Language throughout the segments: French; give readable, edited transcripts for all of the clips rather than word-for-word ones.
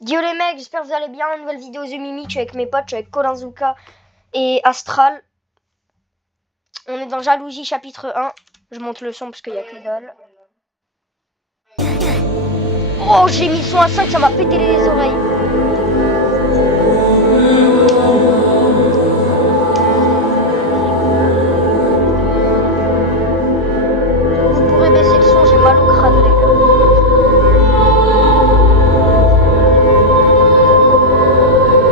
Yo les mecs, j'espère que vous allez bien. Nouvelle vidéo The Mimic, je suis avec mes potes, je suis avec Kolinzuka et Astral. On est dans Jalousie chapitre 1. Je monte le son parce qu'il y a que dalle. Oh, j'ai mis son à 5, ça m'a pété les oreilles. Vous pourrez baisser le son, j'ai mal au crâne les gars.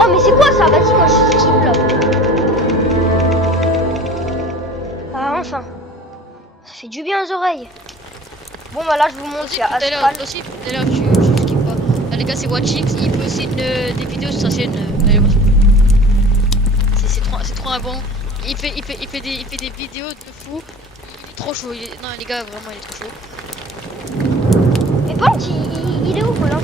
Oh mais c'est quoi ça? Vas-y, moi je skip là. Ah enfin. Ça fait du bien aux oreilles. Bon bah là je vous montre, il y a Astral. Aussi, tout à l'heure, je skip pas. Là, les gars, c'est Watchix. Il fait aussi des vidéos sur sa chaîne. Allez, voir. C'est trop un bon. Il fait des vidéos de fou. Il est trop chaud. Non, les gars, vraiment, il est trop chaud. Mais par contre, il est où là?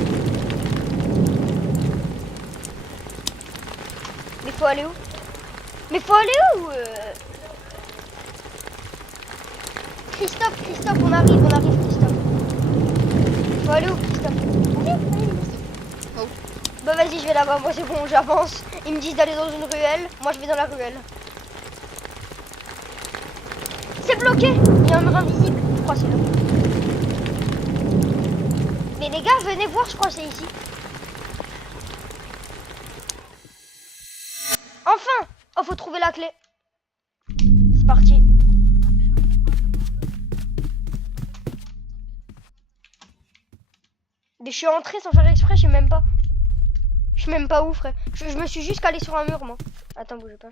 Mais faut aller où? Mais faut aller où Christophe, on arrive, Christophe. Faut aller où, Christophe? Allez. Oh. Bah vas-y, je vais là-bas, moi c'est bon, j'avance. Ils me disent d'aller dans une ruelle, moi je vais dans la ruelle. C'est bloqué. Il y a un mur invisible, je crois que c'est là. Mais les gars, venez voir, je crois que c'est ici. Enfin! Oh, faut trouver la clé. C'est parti. Mais je suis entré sans faire exprès, je sais même pas. Je sais même pas où, frère. Je me suis juste calé sur un mur, moi. Attends, bougez pas.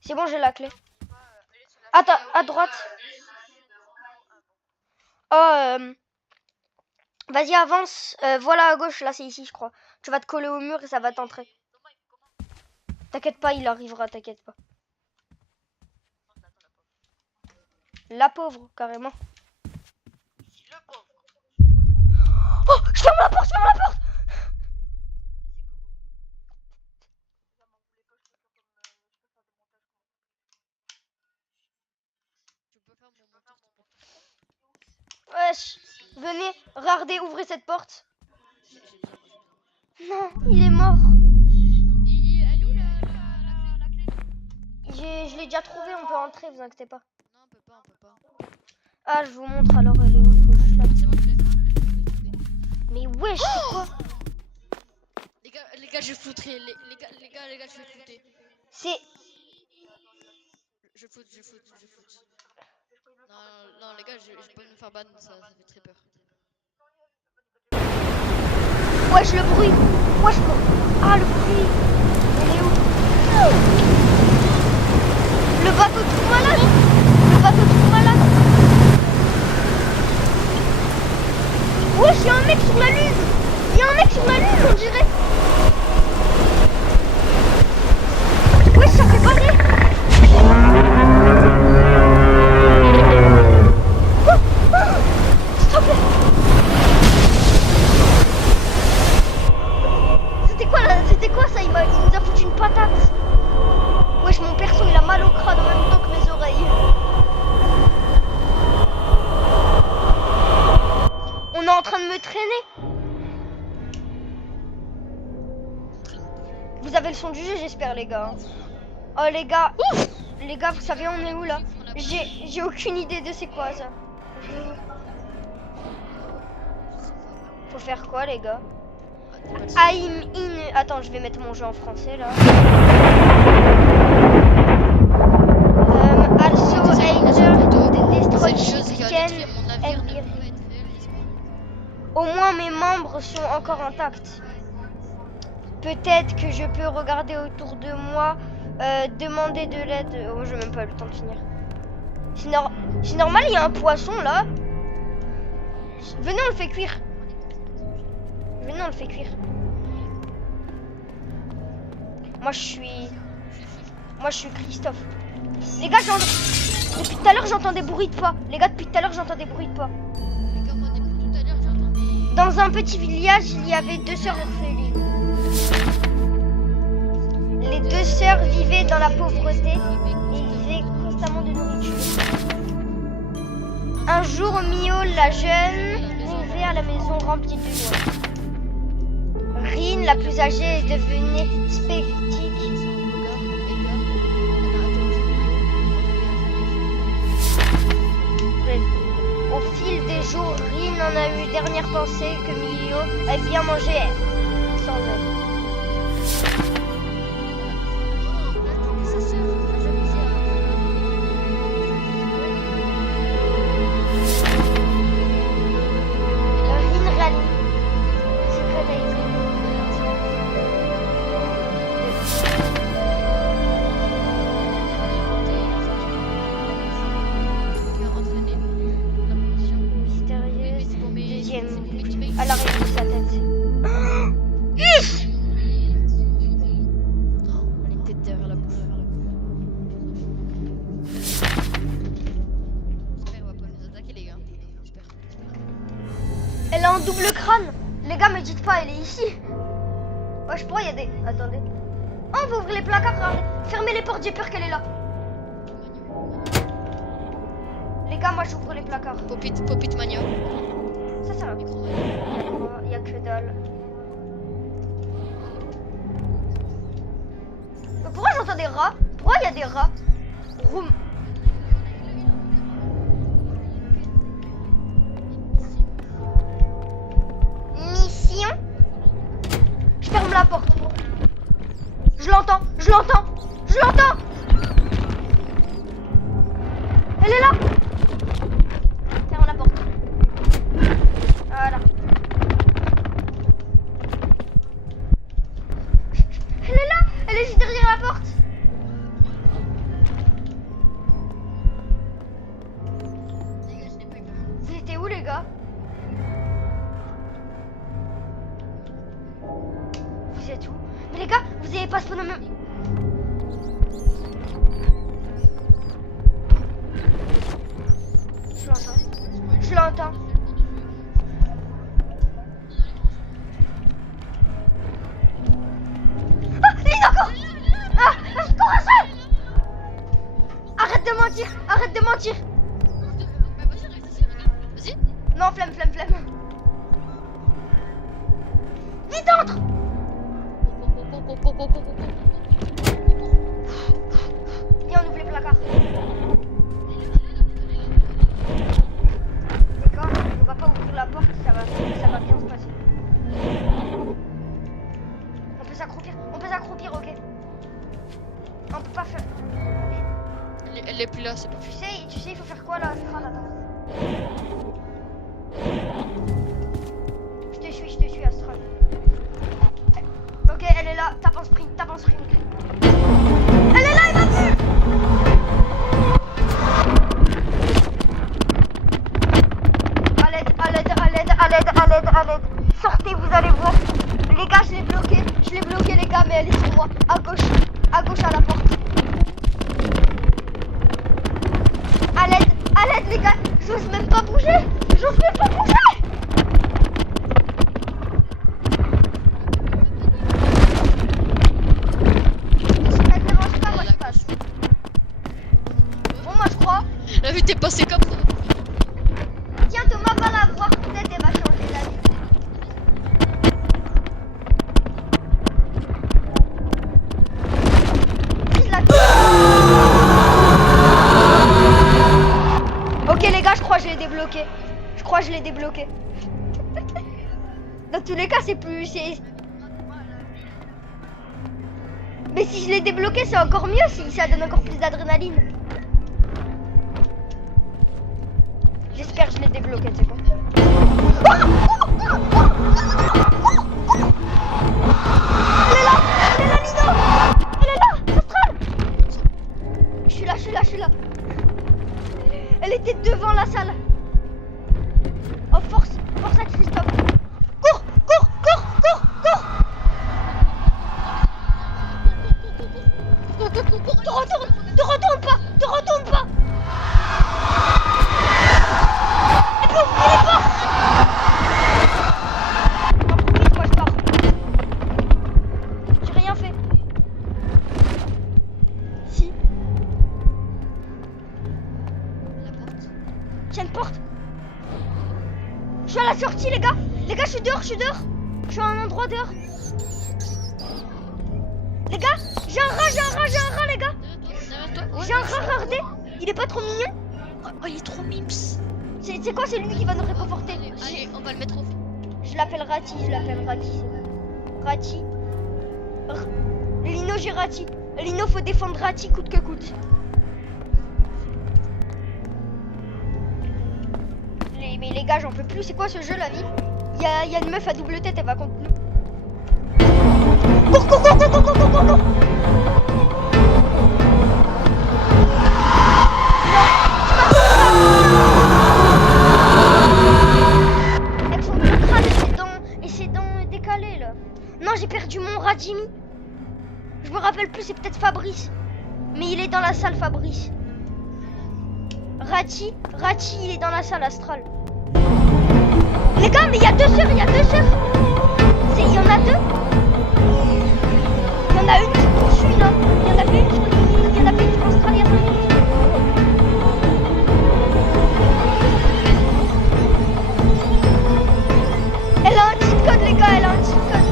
C'est bon, j'ai la clé. Attends, à droite. Oh, vas-y, avance. Voilà à gauche, là, c'est ici, je crois. Tu vas te coller au mur et ça va t'entrer. T'inquiète pas, il arrivera, t'inquiète pas. La pauvre, carrément. Oh, je ferme la porte, Wesh, venez, regardez, ouvrez cette porte. Non, il est mort. Elle est où la clé? Je l'ai déjà trouvé, on peut entrer, vous inquiétez pas. Non, on peut pas. Ah, je vous montre alors, elle est où? Faut juste la... C'est bon, je l'ai. Mais wesh, c'est quoi? Les gars, je foutrais. Les gars, je vais fouter. C'est... Je foute. Non, les gars, je peux pas me faire ban, ça fait très peur. Wesh, le bruit. Wesh, ah, le bruit. Elle est où? Le bateau tout malade. Wesh, il y a un mec sur la lune, on dirait. Wesh, ça fait bander. Stop. C'était quoi ça? Il nous a foutu une patate. Wesh, mon perso il a mal au crâne en même temps que mes oreilles. On est en train de me traîner. Vous avez le son du jeu, j'espère, les gars. Oh les gars, ouf. Les gars, vous savez on est où là? J'ai aucune idée de c'est quoi ça. Faut faire quoi, les gars? I'm in... Attends, je vais mettre mon jeu en français là. Also either the destroy chicken and... Au moins mes membres sont encore intacts. Peut-être que je peux regarder autour de moi, demander de l'aide. Oh, je n'ai même pas eu le temps de finir. C'est normal, il y a un poisson là. Venez, on le fait cuire. Moi je suis Christophe. Les gars, depuis tout à l'heure j'entends des bruits de pas. Les gars, moi, depuis tout à l'heure, j'entendais. Dans un petit village, il y avait 2 sœurs orphelines. Les 2 sœurs vivaient dans la pauvreté et ils avaient constamment de nourriture. Un jour, Mio, la jeune, arrivait à la maison remplie de noix. la plus âgée est devenue spectique. Bref. Au fil des jours, Rin en a eu dernière pensée que Milio a bien mangé sans elle. Rin réalise ce que t'as écrit. Mystérieuse, deuxième boucle à l'arrière de sa tête. Ouf! Elle est tête derrière la bouche. J'espère qu'elle va pas nous attaquer, les gars. J'espère. Elle a un double crâne. Les gars, me dites pas, elle est ici. Ouais, je pourrais y aider. Attendez. Oh, on va ouvrir les placards. Regardez. Fermez les portes, j'ai peur qu'elle est là. Les gars, moi j'ouvre les placards. Popit Mania. Ça, c'est un micro. Il y a que dalle. Mais pourquoi j'entends des rats? Pourquoi il y a des rats? Room. Mission. Je ferme la porte. Je l'entends, je l'entends, je l'entends. Elle est là. Ferme la porte. Voilà. Elle est là. Elle est juste derrière la porte. Vous étiez où, les gars? Vous êtes où? Mais les gars, vous avez pas spawn au même... Je l'entends. Je l'entends. Ah, il est encore. Ah, courage. Arrête de mentir. Arrête de mentir. Vas-y. Non, flemme. Vite, entre. Viens, on ouvre les placards. D'accord, on va pas ouvrir la porte, ça va bien se passer. On peut s'accroupir, ok. On peut pas faire... Elle est plus là, c'est pas Tu sais, il faut faire quoi là, Astral, attends. Je te suis, Astral. Ok, elle est là, tape en sprint. Elle est là, il m'a vu. À l'aide. Sortez, vous allez voir. Les gars, je l'ai bloqué les gars, mais elle est sur moi. À gauche à la porte. À l'aide les gars, j'ose même pas bouger. Ça ne dérange pas, moi je passe. Bon, moi je crois. La vue t'es passé comme ça. Tiens, Thomas va la voir, peut-être elle va changer d'avis. Vise la tête. Ok les gars, je crois que je l'ai débloqué. Dans tous les cas, c'est plus... Mais si je l'ai débloqué, c'est encore mieux, si ça donne encore plus d'adrénaline. J'espère que je l'ai débloqué, tu sais quoi. Elle est là, Nino. Elle est là, Astral. Je suis là. Elle était devant la salle. Oh, force à Christophe. Cours. Te retourne pas. Elle peut ouvrir les portes. Non, vite, moi je pars. J'ai rien fait. Si. La porte. Tiens une porte. Je suis à la sortie les gars. Je suis dehors. Je suis à un endroit dehors. Les gars, j'ai un rat, les gars. J'ai un rat, regardez. Il est pas trop mignon? Oh, il est trop mims. C'est quoi? C'est lui qui va nous réconforter. Allez, on va le mettre au fond. Je l'appelle Rati, Rati. Lino, j'ai Rati. Lino, faut défendre Rati coûte que coûte. Mais les gars, j'en peux plus. C'est quoi ce jeu, la vie? Il y a une meuf à double tête, elle va contre nous. Cours. Avec son gros crâne et ses dents décalées, là. Non, j'ai perdu mon rat Jimmy. Je me rappelle plus, c'est peut-être Fabrice. Mais il est dans la salle, Fabrice. Rati, il est dans la salle astrale. Les gars, mais il y a deux sœurs. Il y en a deux. Il y en a une qui poursuit là. Il y en avait une sur l'île. Il y en avait une sur l'Australie. Elle a un cheat code, les gars. Elle a un cheat code.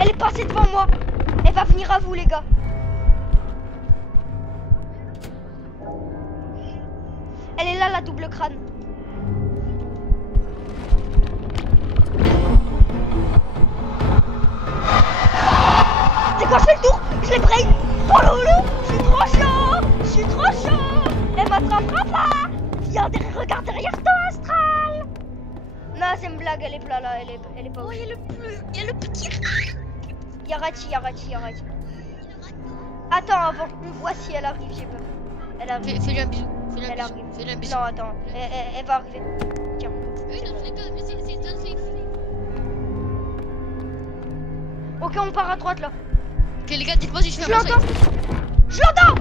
Elle est passée devant moi. Elle va venir à vous, les gars. Elle est là, la double crâne. C'est quoi, je fais le tour? Je l'ai brain. Oh loulou, je suis trop chaud. Elle m'attrapera pas. Viens, regarde derrière toi, Astral. Non, c'est une blague, elle est là, elle est pas. Oh, il y a le petit. Y'a Rati. Attends, avant qu'on voit si elle arrive, j'ai peur. Elle arrive. Fais-lui un bisou. Elle arrive. Fais-lui un bisou. Non, attends, elle va arriver. Tiens. Oui, dans tous les cas, mais c'est un safe. Ok, on part à droite là. Ok, les gars, dites-moi si je fais un l'entends. safe. Je l'entends.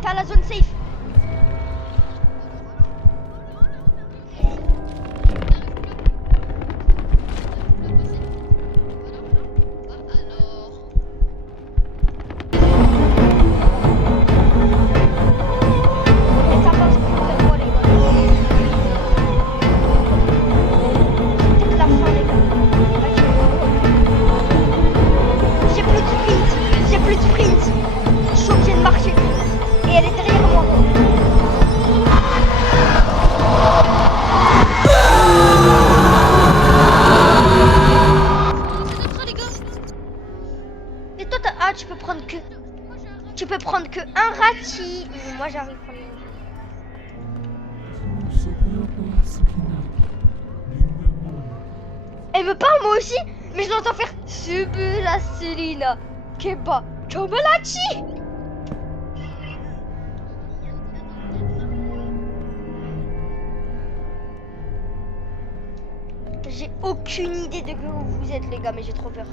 T'es à la zone safe. Tu peux prendre que un Rati. Moi j'arrive à prendre. Elle me parle moi aussi, mais je l'entends faire Subu la Selina Keba Chomalachi. J'ai aucune idée de où vous êtes, les gars, mais j'ai trop peur.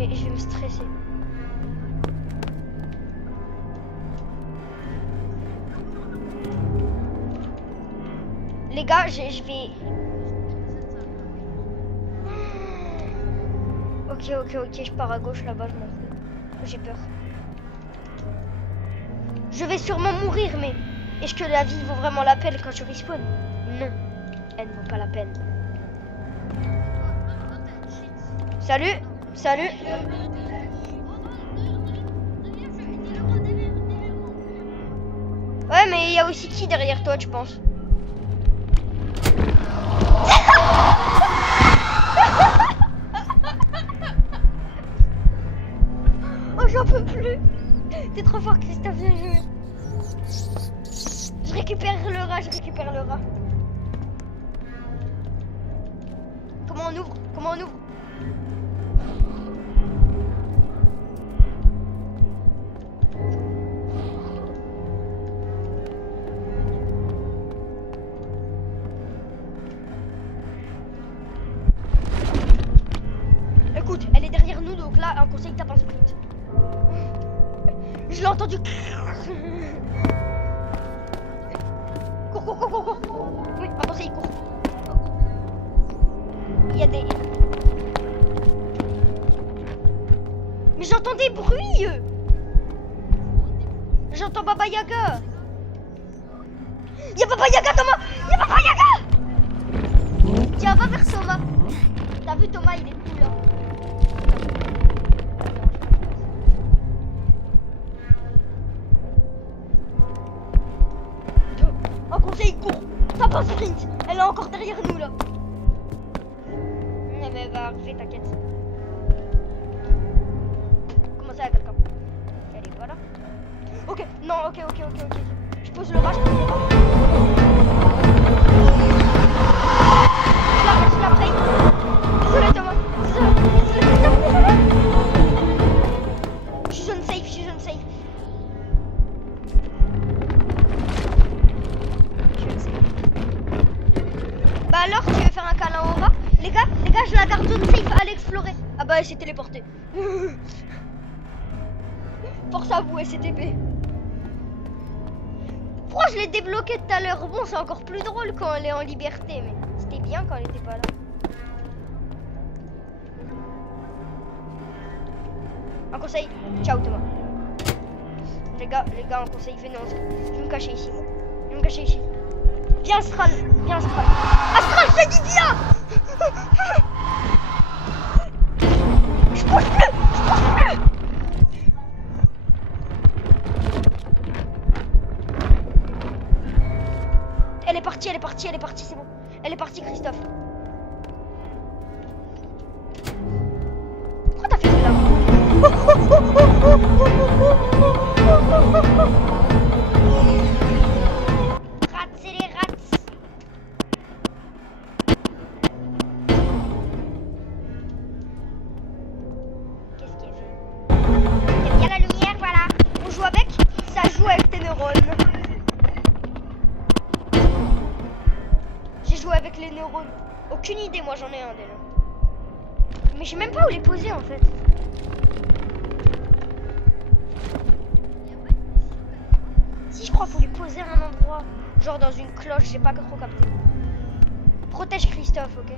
Je vais me stresser. Les gars, je vais... Ok, je pars à gauche là-bas, je m'en fous. J'ai peur. Je vais sûrement mourir, mais est-ce que la vie vaut vraiment la peine quand je respawn? Non, elle ne vaut pas la peine. Salut. Ouais, mais il y a aussi qui derrière toi, tu penses? Oh, j'en peux plus. T'es trop fort, Christophe, bien joué. Je récupère le rat. Comment on ouvre? Écoute, elle est derrière nous, donc là, un conseil, tape un sprint. Je l'ai entendu. cours. Oui, un conseil, cours. Il y a des... Mais j'entends des bruits. J'entends Baba Yaga. Y'a Baba Yaga, Thomas. Y'a Baba Yaga. Tiens, va vers Thomas. T'as vu Thomas, il est cool là. Un conseil, court. Tape un sprint. Elle est encore derrière nous là. Mais elle va arriver, t'inquiète. Comment ça, y'a quelqu'un? Elle est pas là. Ok, non, ok. Je pose le rat, je pose le rat. Je la break. Désolé Thomas. Désolé. Je suis zone safe. Bah alors, tu veux faire un câlin au rat? Les gars, je la garde zone safe, allez explorer. Ah bah elle s'est téléportée. Force à vous, SCTP. Pourquoi je l'ai débloqué tout à l'heure? Bon, c'est encore plus drôle quand elle est en liberté, mais c'était bien quand elle était pas là. Un conseil, ciao Thomas. Les gars, un conseil, venez, je vais me cacher ici. Viens Astral. Astral, je t'ai dit viens. Je bouge plus. Elle est partie, c'est bon. Elle est partie, Christophe. Pourquoi t'as fait là? Rats, c'est les rats. Qu'est-ce qu'il a fait? Il y a bien la lumière, voilà. On joue avec? Ça joue avec tes neurones. Avec les neurones. Aucune idée, moi j'en ai un déjà. Mais je sais même pas où les poser en fait. Si, je crois qu'il faut les poser à un endroit. Genre dans une cloche, j'ai pas trop capté. Protège Christophe, ok?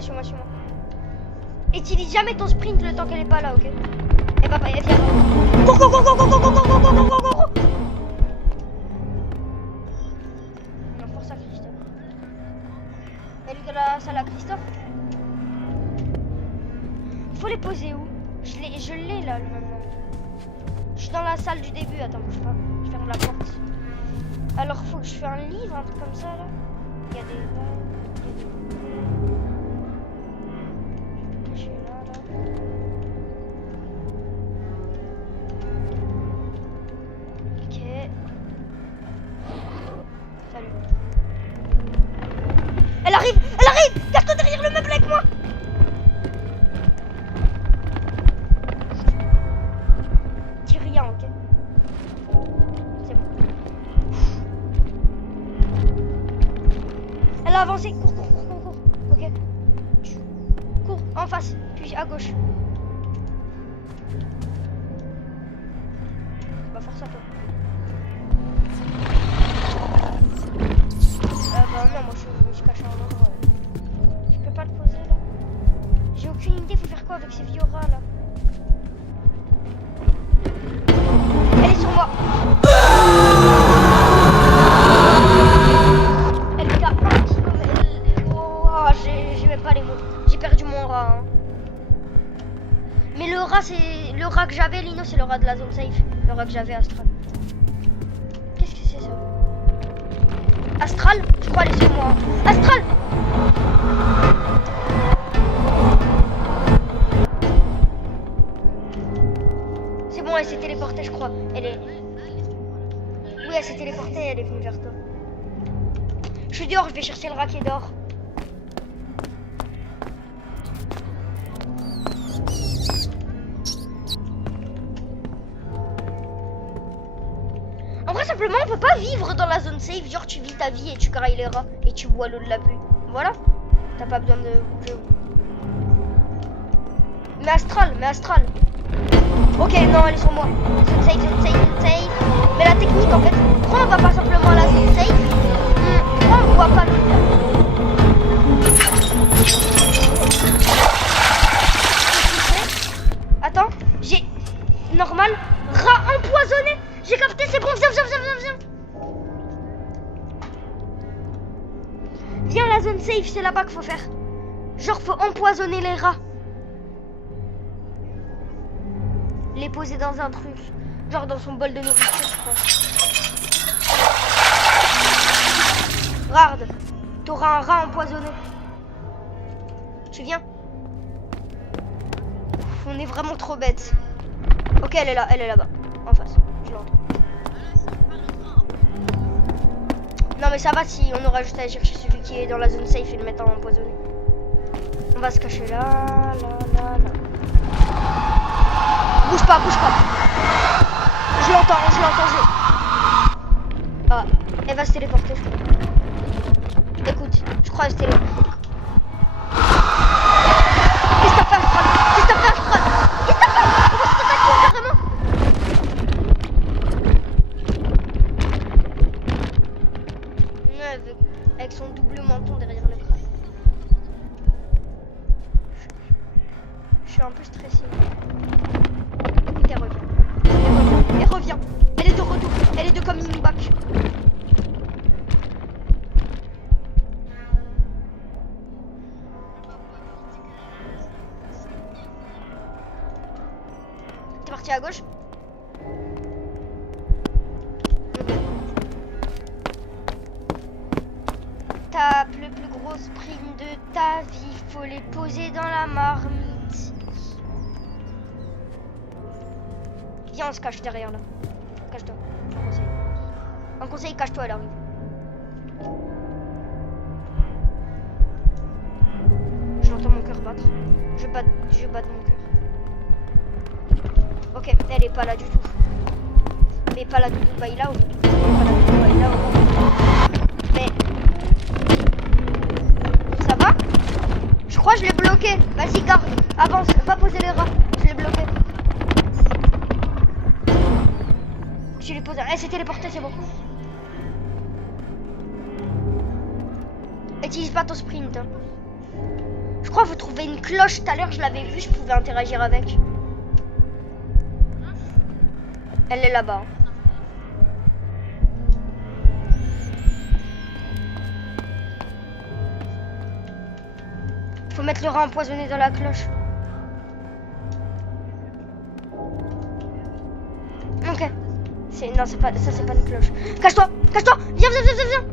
Suis-moi. Utilise jamais ton sprint le temps qu'elle est pas là, ok? Elle va pas, elle vient. Go. Non, force à Christophe. Elle est dans la salle à Christophe. Faut les poser où? Je l'ai là maintenant. Je suis dans la salle du début, attends, bouge pas. Je ferme la porte. Alors faut que je fasse un livre, un truc comme ça là. Il y a des... Je suis là. Ok. Salut. Elle arrive! Cache-toi derrière le meuble avec moi! Dis rien, ok? C'est bon. Elle a avancé. Cours. Ok. Cours en face, puis à gauche. Bah force à toi. Bah non, moi je me suis caché à un endroit. Je peux pas le poser là. J'ai aucune idée, faut faire quoi avec ces vieux rats là? Elle est sur moi. Elle est à 1 km. Oh, j'ai même pas les mots. J'ai perdu mon rat. Hein. Mais le rat, c'est le rat que j'avais, Lino, c'est le rat de la zone safe. Le rat que j'avais, Astral. Qu'est-ce que c'est ça? Astral? Je crois elle est sur moi. Astral! C'est bon, elle s'est téléportée, je crois. Elle est... Oui, elle s'est téléportée, elle est venue vers toi. Je suis dehors, je vais chercher le rat qui est dehors. En vrai, simplement, on peut pas vivre dans la zone safe. Genre, tu vis ta vie et tu grailles les rats et tu bois l'eau de la pluie. Voilà. T'as pas besoin de bouger. Mais astral, mais astral. Ok, non, elle est sur moi. Zone safe, zone safe, zone safe. Mais la technique en fait, pourquoi on va pas simplement à la zone safe? Pourquoi on voit pas le... Attends, j'ai... Normal. Rat empoisonné. J'ai capté, c'est bon, viens, viens, viens, viens, viens. Viens, la zone safe, c'est là-bas qu'il faut faire. Genre, faut empoisonner les rats. Les poser dans un truc. Genre dans son bol de nourriture, je crois. Regarde, t'auras un rat empoisonné. Tu viens? On est vraiment trop bêtes. Ok, elle est là-bas, en face. Je l'entends. Non mais ça va si on aura juste à chercher celui qui est dans la zone safe et le mettre en empoisonné. On va se cacher là, là, là, là. Bouge pas, bouge pas. Je l'entends, Ah, elle va se téléporter, je crois. Écoute, je crois qu'elle se téléporte. Qu'est-ce que t'as fait, Astral? Qu'est-ce que t'as fait, Astral? Qu'est-ce que t'as fait? On va se attaquer carrément. Ouais, avec son double menton derrière le crâne. Je suis un peu stressée. Écoute, elle revient. Elle revient. Elle est de retour. Elle est de coming back. T'es parti à gauche? Tape le plus gros sprint de ta vie. Faut les poser dans la marmite. Viens, on se cache derrière là. Cache-toi. Un conseil, cache-toi, elle arrive. J'entends mon cœur battre. Je bats de mon cœur. Ok, elle est pas là du tout. Mais pas là du tout, bail là-haut. Mais... Ça va? Je crois que je l'ai bloqué. Vas-y, garde. Avance, va poser les rats. Je l'ai bloqué. Je l'ai posé. Elle s'est téléportée, c'est bon. Utilise pas ton sprint. Hein. Je crois qu'il faut trouver une cloche. Tout à l'heure, je l'avais vue, je pouvais interagir avec. Elle est là-bas. Faut mettre le rat empoisonné dans la cloche. Ok. Non, c'est pas... Ça, c'est pas une cloche. Cache-toi! Cache-toi! Viens, viens, viens, viens, viens!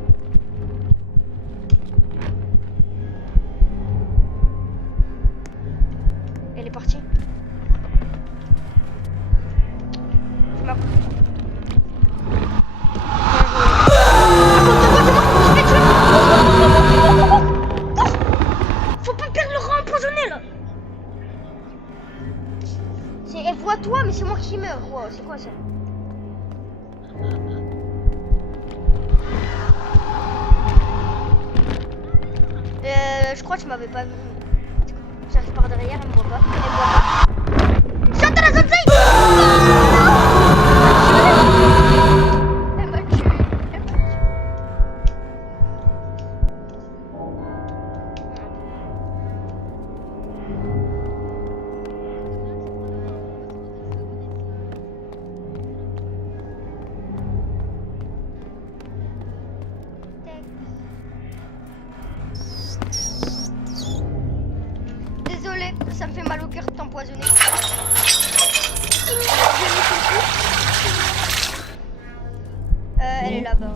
Elle est partie. Je m'accroche. Faut pas perdre le rat empoisonné, là! Elle voit toi, mais c'est moi qui meurs. Wow, c'est quoi ça? Je crois que tu m'avais pas vu. J'arrive par derrière, elle me voit pas. Elle me voit pas. Saute à la zone safe! Elle m'a tué. Désolée, ça me fait mal au cœur de t'empoisonner. Elle est là-bas.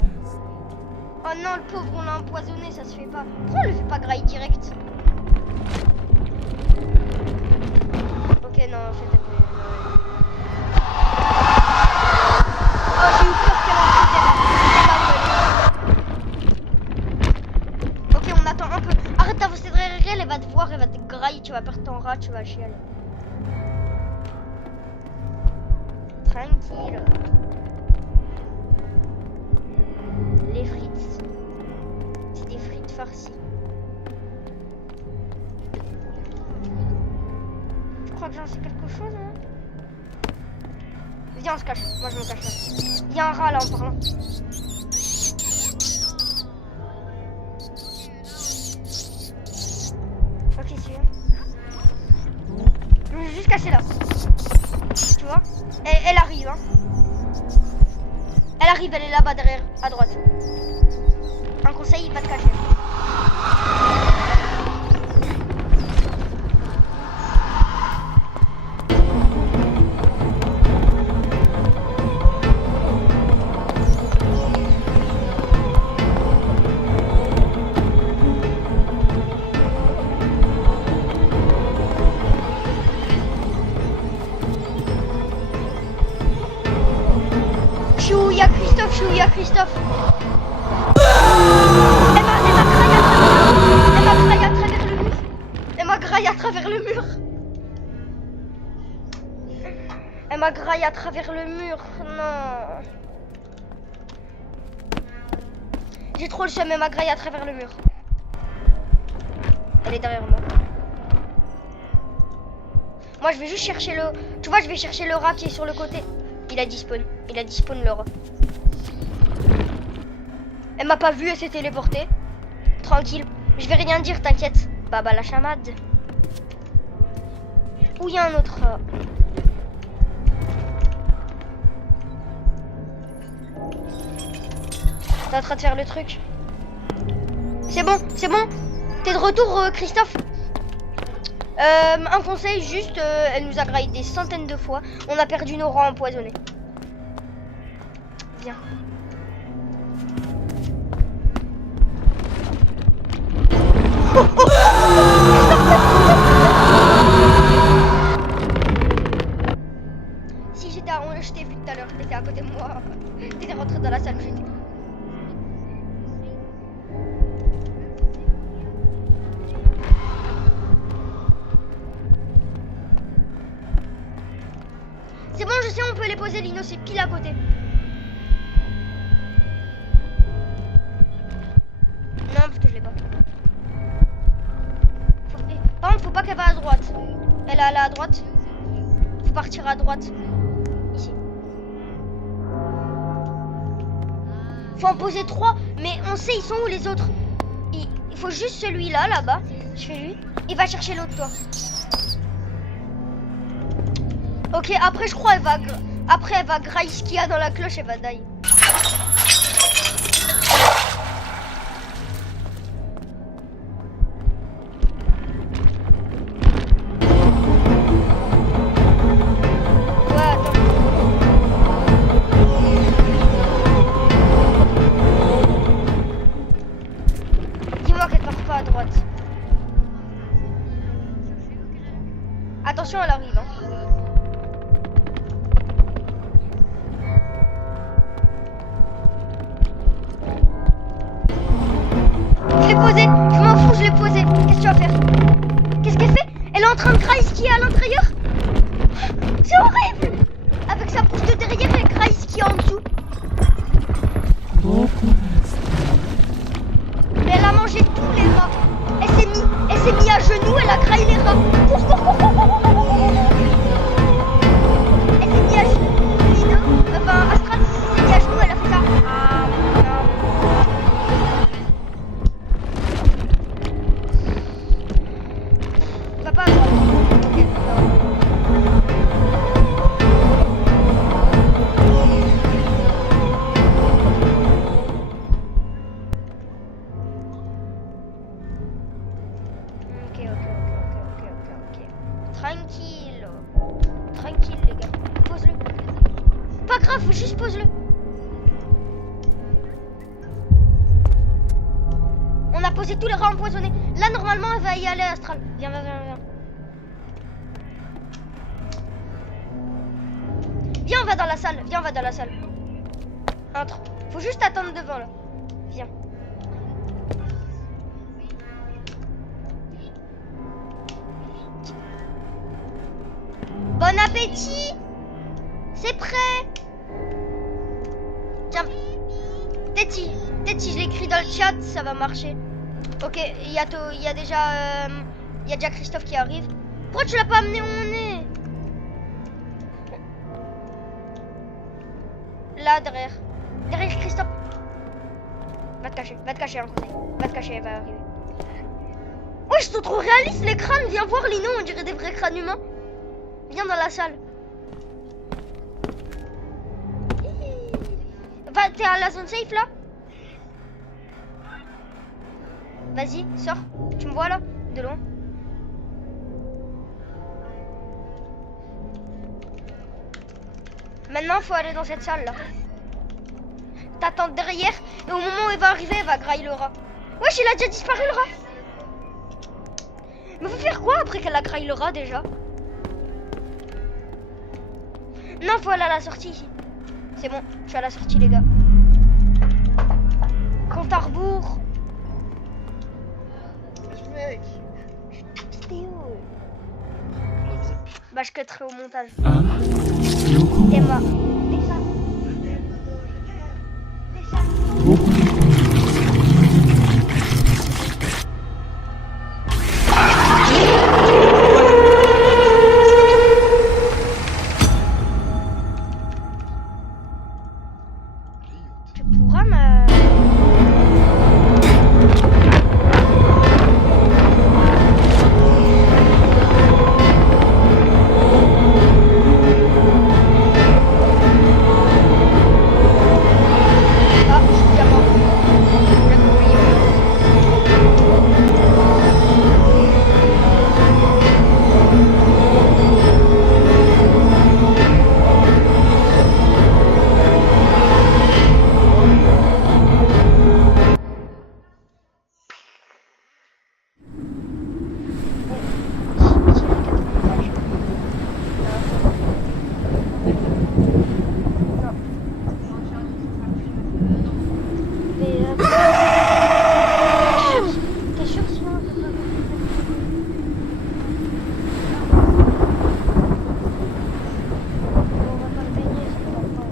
Oh non, le pauvre, on l'a empoisonné, ça se fait pas. Pourquoi on le fait pas graille direct? Ok, non, en fait, oh, j'ai eu peur qu'elle en foute. Ok, on attend un peu. Arrête d'avancer derrière elle, elle va te voir, elle va te grailler, tu vas perdre ton rat, tu vas chialer. Tranquille. Les frites. C'est des frites farcies. Je crois que j'en sais quelque chose. Hein. Viens, on se cache. Moi, je me cache là. Il y a un rat là en parlant. Ok, c'est bien. Je me suis juste caché là. Tu vois, elle arrive. Hein. Elle arrive, elle est là-bas derrière, à droite. Un conseil, il va te cacher. Chou, il y a Christophe, Chou, il y a Christophe. Elle m'a graillé à travers le mur. Elle m'a graillé à travers le mur. Non. J'ai trop le seum, elle m'a graillé à travers le mur. Elle est derrière moi. Moi je vais juste chercher le... Tu vois, je vais chercher le rat qui est sur le côté. Il a dispawn. Il a dispawn le rat. Elle m'a pas vu, elle s'est téléportée. Tranquille. Je vais rien dire, t'inquiète. Baba la chamade. Où il y a un autre rat? T'es en train de faire le truc. C'est bon, c'est bon. T'es de retour, Christophe. Un conseil, juste, elle nous a graillé des centaines de fois. On a perdu nos rats empoisonnés. Viens. Si j'étais à... Je t'ai vu tout à l'heure, t'étais à côté de moi. T'étais rentré dans la salle, j'étais... C'est bon, je sais, on peut les poser, Lino, c'est pile à côté. Non, parce que je l'ai pas. Par contre, faut pas qu'elle va à droite. Elle est allée à droite. Faut partir à droite. Ici. Faut en poser 3, mais on sait ils sont où les autres. Il faut juste celui-là, là-bas. Je fais lui. Il va chercher l'autre, toi. Ok, après je crois elle va... Après elle va grailler ce qu'il y a dans la cloche, elle va die. Ouais, attends. Dis-moi qu'elle part pas à droite. Attention, elle arrive, hein. Je l'ai posé, je m'en fous, je l'ai posé. Qu'est-ce que tu vas faire? Qu'est-ce qu'elle fait? Elle est en train de grailler ce qui est à l'intérieur. C'est horrible. Avec sa bouche de derrière, elle graille ce qui est en dessous. Mais elle a mangé tous les rats. Elle s'est mis à genoux, elle a graillé les rats. Cours, cours, cours, cours, cours, cours, cours, cours. Elle s'est mis à genoux. Lino, enfin Astral s'est mis à genoux, elle a fait ça. Ah, non. Va pas à droite. Ok, non. Ok. Tranquille. Tranquille, les gars. Pose-le. Pas grave, juste pose-le. On a posé tous les rats empoisonnés. Là, normalement, elle va y aller, Astral. Viens. Viens, on va dans la salle. Entre. Faut juste attendre devant, là. Viens. Bon appétit. C'est prêt. Tiens. Téti, je l'écris dans le chat, ça va marcher. Ok, il y a déjà Christophe qui arrive. Pourquoi tu l'as pas amené où on est? Là, derrière. Derrière Christophe. Va te cacher, un conseil. Va te cacher, elle va arriver. Ouais, je suis trop réaliste les crânes. Viens voir Lino, on dirait des vrais crânes humains. Viens dans la salle. Va, t'es à la zone safe là? Vas-y, sors. Tu me vois là? De loin. Maintenant, faut aller dans cette salle là. T'attends derrière et au moment où elle va arriver, elle va grailler le rat. Wesh, il a déjà disparu le rat. Mais faut faire quoi après qu'elle a graillé le rat déjà? Non, faut aller à la sortie ici. C'est bon, je suis à la sortie les gars. Compte à rebours. Bah je cutterai au montage. T'es mort. Tu pourras me... Ah, je suis bien mort. J'avais oublié. T'es sûr sinon on peut pas... On va pas le baigner, c'est pas...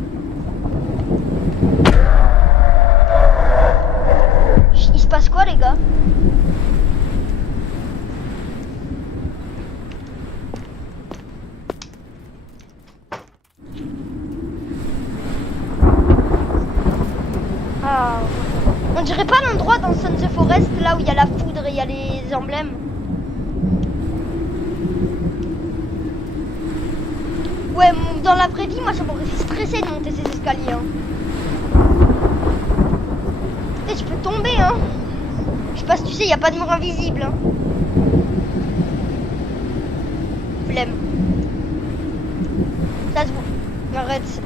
Il se passe quoi les gars? Ah, on dirait pas l'endroit dans Sons of Forest là où il y a la foudre et il y a les emblèmes. Ouais, dans la vraie vie, moi ça m'aurait fait stresser de monter ces escaliers. Hein. Et je peux tomber, hein. Je sais pas si tu sais, il n'y a pas de mur invisible. Hein. Flemme. Ça se voit. Arrête.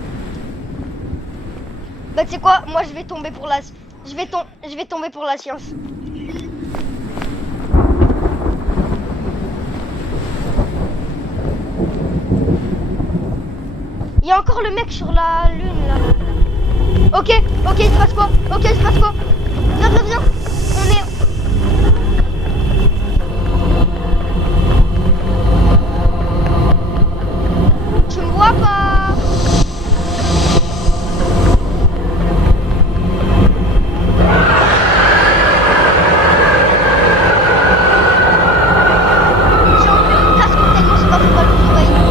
Bah tu sais quoi, moi je vais tomber pour la... Je vais tomber pour la science. Il y a encore le mec sur la lune là. Ok, il se passe quoi? Ok, il se passe quoi? Viens. On est... Tu me vois pas? J'ai enlevé mon casque tellement c'est pas pour pas le surveiller.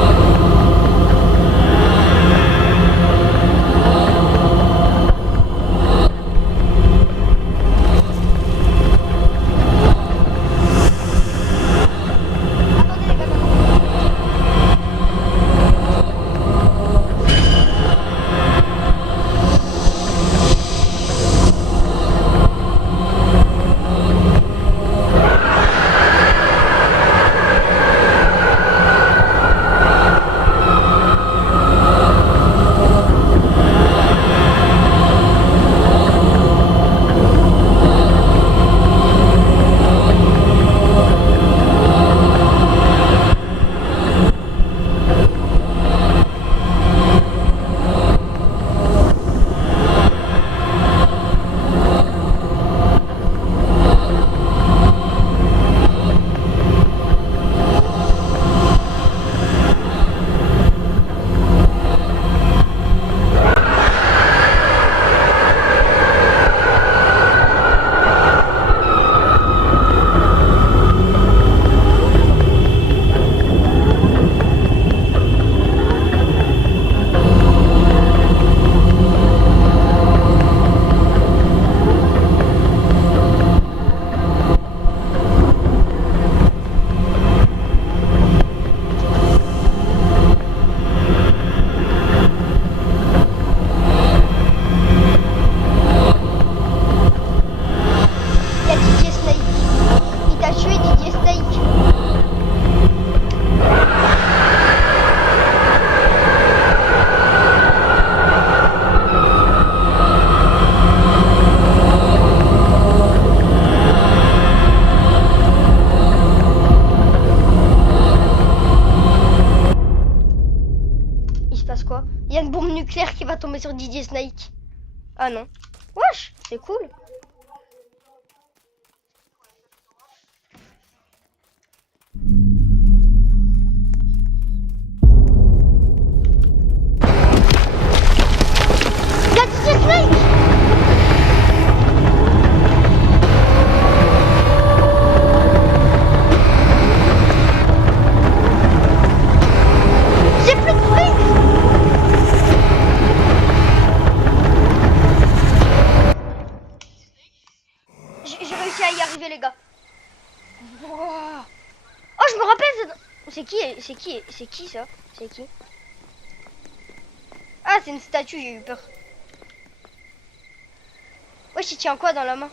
quoi? Il y a une bombe nucléaire qui va tomber sur DJ Snake. Ah non. Wesh, c'est cool. Il y a DJ Snake. J'ai plus de fric. J'ai réussi à y arriver, les gars. Wow. Oh, je me rappelle. C'est qui ça? C'est qui? Ah, c'est une statue, j'ai eu peur. Wesh, il tient quoi dans la main?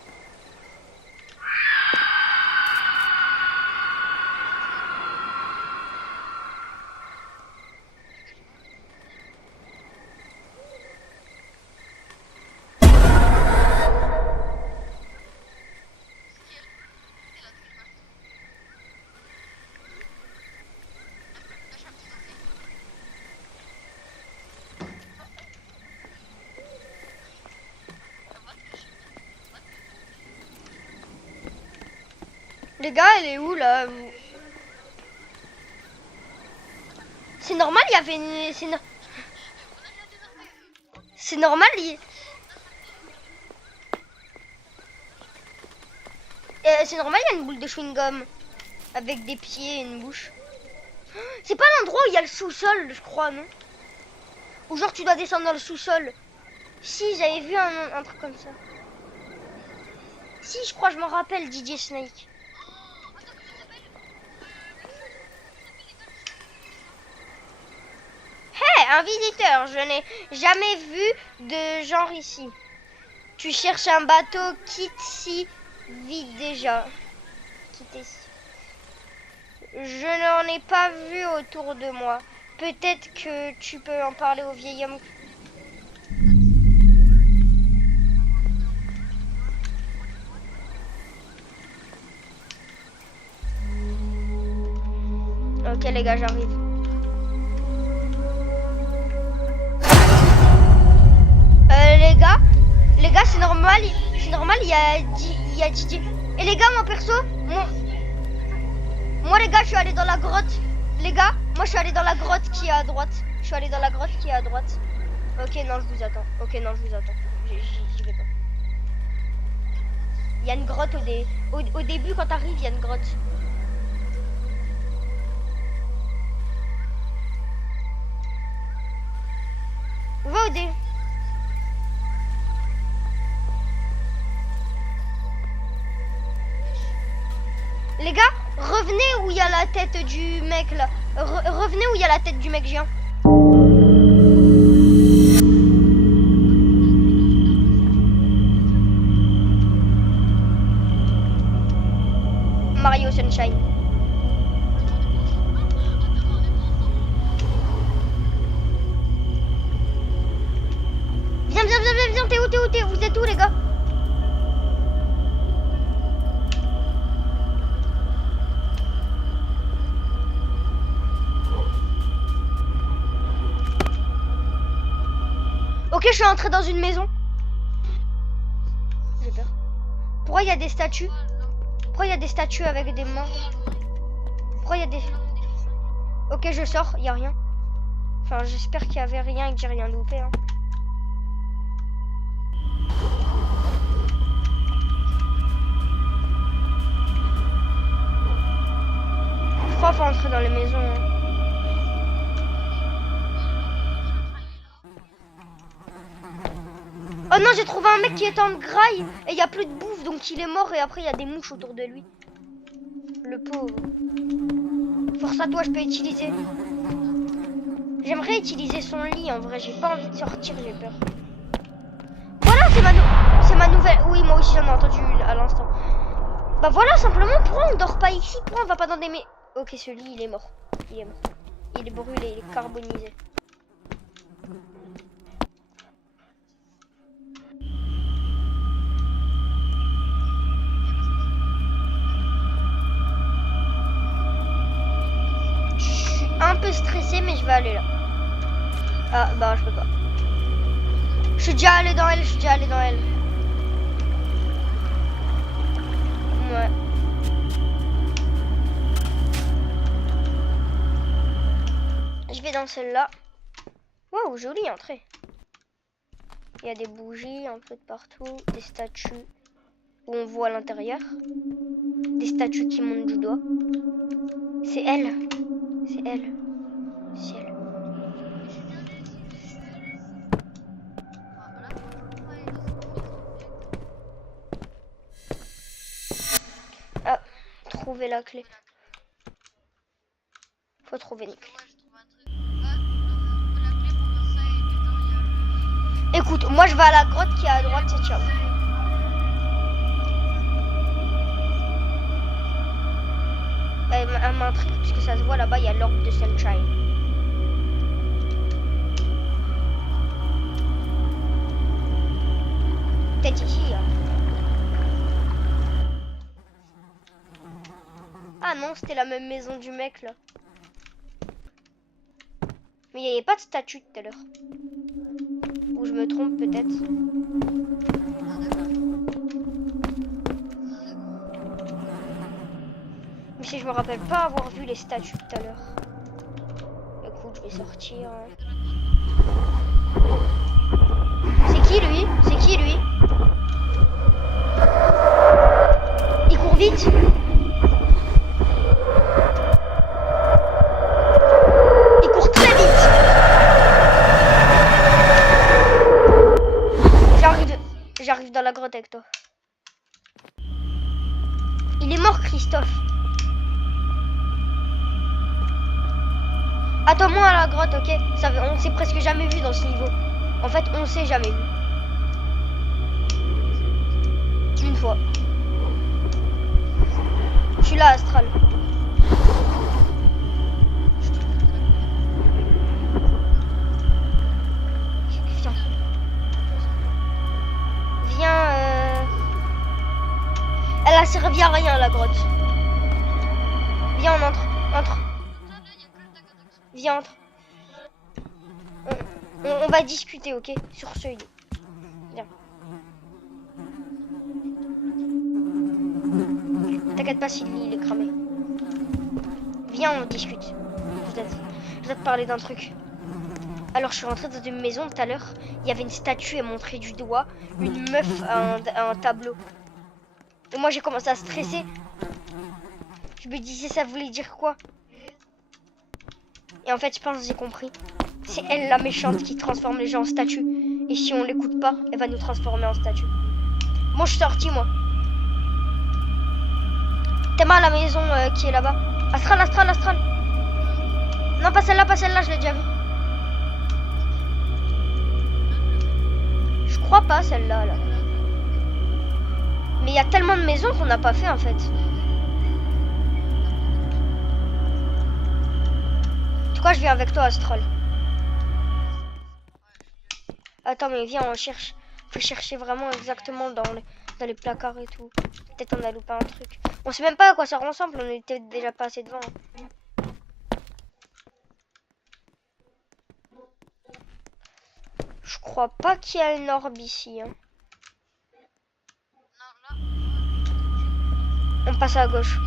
Les gars, elle est où là? C'est normal, il y avait une... C'est normal, c'est normal, il y a une boule de chewing-gum. Avec des pieds et une bouche. C'est pas l'endroit où il y a le sous-sol, je crois, non? Ou genre tu dois descendre dans le sous-sol. Si, j'avais vu un truc comme ça. Si, je crois, je m'en rappelle, DJ Snake. Un visiteur, je n'ai jamais vu de genre ici. Tu cherches un bateau, quitte si vite déjà. Quitte ici. Je n'en ai pas vu autour de moi. Peut-être que tu peux en parler au vieil homme. Ok les gars, j'arrive. Les gars, c'est normal, il y a DJ. Et les gars, mon perso, moi les gars, je suis allé dans la grotte. Les gars, moi je suis allé dans la grotte qui est à droite. Ok, non, je vous attends. J'y vais pas. Il y a une grotte au début quand t'arrives, il y a une grotte. Va au début. Les gars, revenez où il y a la tête du mec là. Revenez où il y a la tête du mec géant. Mario Sunshine. Viens, t'es où? Vous êtes où les gars? Ok, je suis entré dans une maison. J'ai peur. Pourquoi il y a des statues? Pourquoi il y a des statues avec des mains? Pourquoi il y a des... Ok, je sors, il n'y a rien. Enfin, j'espère qu'il n'y avait rien et que j'ai rien loupé. Hein. Je crois qu'il faut entrer dans les maisons. Hein. Oh non, j'ai trouvé un mec qui est en graille et il n'y a plus de bouffe, donc il est mort et après il y a des mouches autour de lui. Le pauvre. Force à toi, je peux utiliser. J'aimerais utiliser son lit en vrai, j'ai pas envie de sortir, j'ai peur. Voilà, c'est ma nouvelle. Oui, moi aussi j'en ai entendu une à l'instant. Bah voilà, simplement, pourquoi on dort pas ici? Pourquoi on va pas dans des... Ok, ce lit, il est mort. Il est brûlé, il est carbonisé. Un peu stressé, mais je vais aller là. Ah, bah, je peux pas. Je suis déjà allé dans elle, je suis déjà allé dans elle. Ouais. Je vais dans celle-là. Waouh, jolie entrée. Il y a des bougies un peu de partout, des statues où on voit l'intérieur. Des statues qui montent du doigt. C'est elle. C'est elle. C'est elle. Ah, trouver la clé. Faut trouver une clé. Écoute, moi je vais à la grotte qui est à droite, c'est ciao. Elle m'intrigue parce que ça se voit là-bas, il y a l'orbe de Sunshine. Peut-être ici. Hein. Ah non, c'était la même maison du mec là. Mais il n'y avait pas de statue tout à l'heure. Ou je me trompe peut-être. Mais si je me rappelle pas avoir vu les statues tout à l'heure. Écoute, je vais sortir. C'est qui lui? C'est qui lui? Il court vite. Il court très vite. J'arrive dans la grotte avec toi. Il est mort, Christophe. Attends-moi à la grotte, ok? On s'est presque jamais vu dans ce niveau. En fait, on s'est jamais vu. Une fois. Je suis là, Astral. Viens. Viens. Elle a servi à rien, la grotte. Viens, on entre. Entre. Viens, entre. On va discuter, ok? Sur ce lit. Viens. T'inquiète pas si le lit il est cramé. Viens, on discute. Je dois te parler d'un truc. Alors, je suis rentrée dans une maison tout à l'heure. Il y avait une statue et montrée du doigt. Une meuf à un tableau. Et moi, j'ai commencé à stresser. Je me disais, ça voulait dire quoi? Et en fait, je pense que j'ai compris. C'est elle la méchante qui transforme les gens en statues. Et si on l'écoute pas, elle va nous transformer en statues. Moi, je suis sortie, moi. T'es mal à la maison qui est là-bas. Astral, Astral, Astral. Non, pas celle-là, je l'ai déjà vue. Je crois pas celle-là, là. Mais il y a tellement de maisons qu'on n'a pas fait, en fait. Pourquoi je viens avec toi, Astral? Attends, mais viens, on cherche. Faut chercher vraiment exactement dans les placards et tout. Peut-être on a loupé un truc. On sait même pas à quoi ça ressemble, on était déjà passé devant. Je crois pas qu'il y a une orbe ici. Hein. On passe à gauche.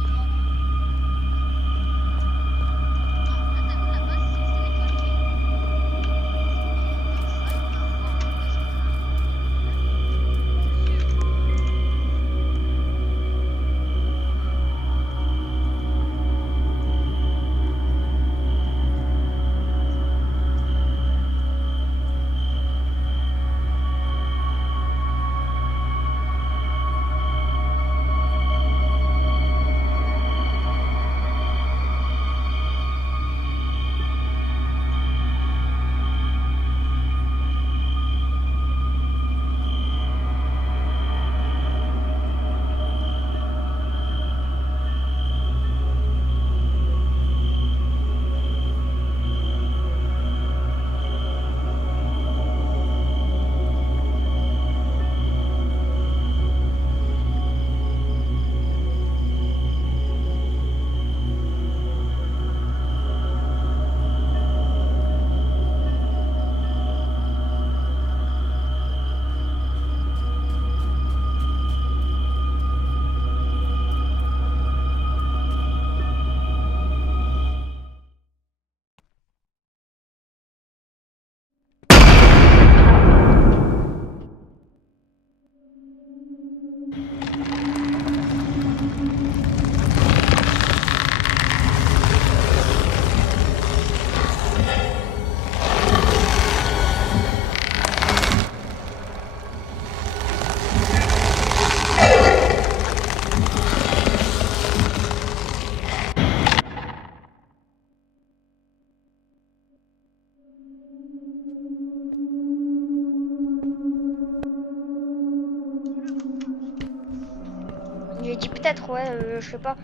Peut-être, ouais, je sais pas.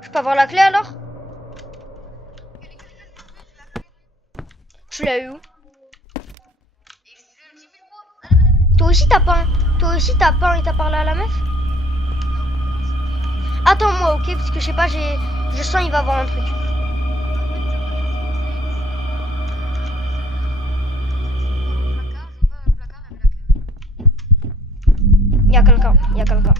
Je peux avoir la clé alors? Tu l'as eu où? Toi aussi t'as peint. Toi aussi t'as peint et t'as parlé à la meuf? Attends-moi, ok, parce que je sais pas, je sens il va avoir un truc. Il y a quelqu'un, il y a quelqu'un.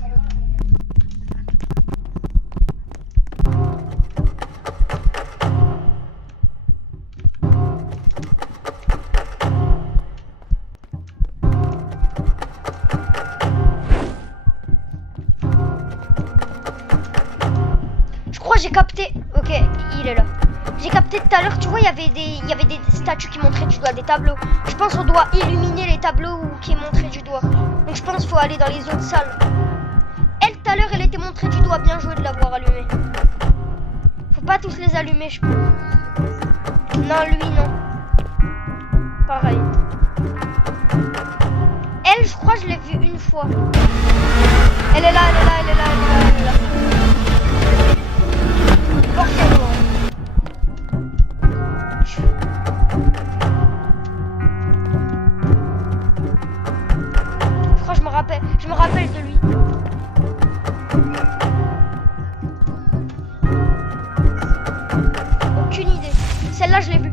Je crois que j'ai capté. Ok, il est là. J'ai capté tout à l'heure, tu vois, il y avait des statues qui montraient du doigt, des tableaux. Je pense qu'on doit illuminer les tableaux qui montraient du doigt. Donc je pense qu'il faut aller dans les autres salles. Elle, tout à l'heure, elle était montrée du doigt. Bien joué de l'avoir allumée. Faut pas tous les allumer, je pense. Non, lui, non. Pareil. Elle, je crois que je l'ai vue une fois. Elle est là, elle est là, elle est là, elle est là, elle est là. Portez-moi. Je crois que je me rappelle de lui. Aucune idée. Celle-là, je l'ai vue.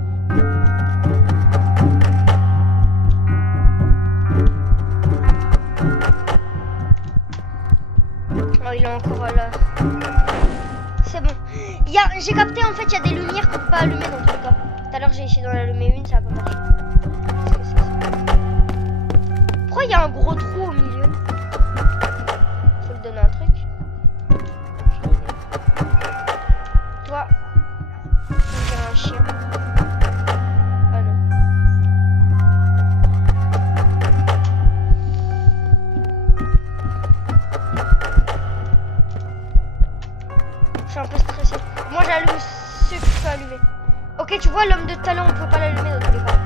Oh, il est encore là. C'est bon. J'ai capté, en fait, il y a des lumières qu'on peut pas allumer dans tous les cas. Tout à l'heure, j'ai essayé d'en allumer une, ça a pas marché. Qu'est-ce que c'est ça? Pourquoi il y a un gros trou au milieu? Faut lui donner un truc. Toi, on dirait un chien. Ah non. Je suis un peu stressée. Moi, j'allume ceux que je peux allumer. Ok, tu vois, l'homme de talent, on peut pas l'allumer dans tous les cas.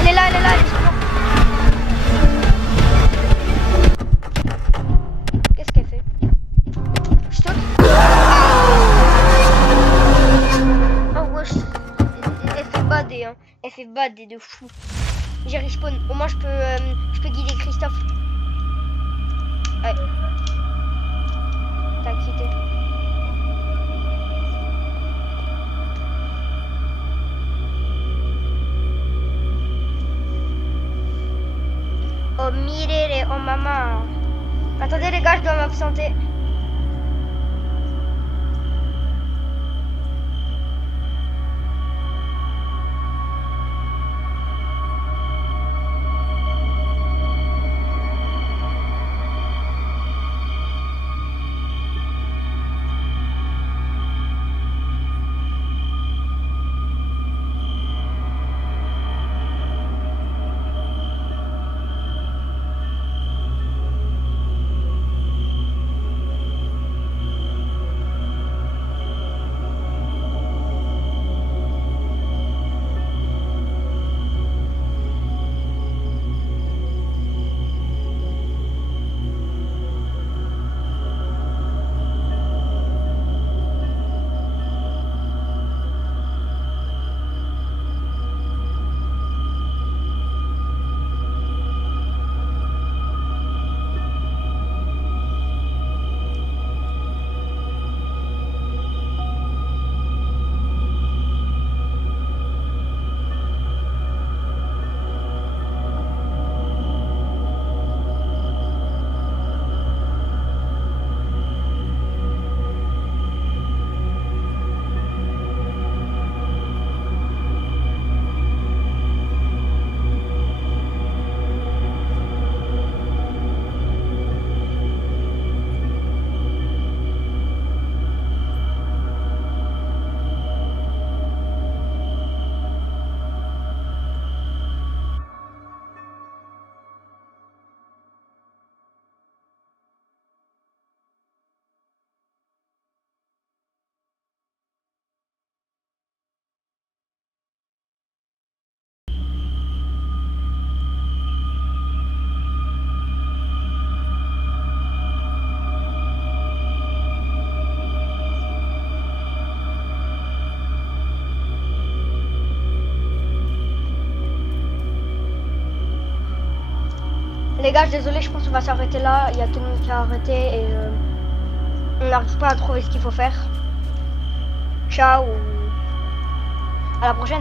Elle est là, elle est sur moi. Qu'est-ce qu'elle fait? Je saute. Oh wesh. Elle fait bader, hein. Elle fait bader de fou. J'ai respawn. Au moins je peux guider Christophe. Ouais. T'as quitté. Oh mirere, oh maman. Attendez les gars, je dois m'absenter. Les gars, désolé, je pense qu'on va s'arrêter là. Il y a tout le monde qui a arrêté et on n'arrive pas à trouver ce qu'il faut faire. Ciao. À la prochaine.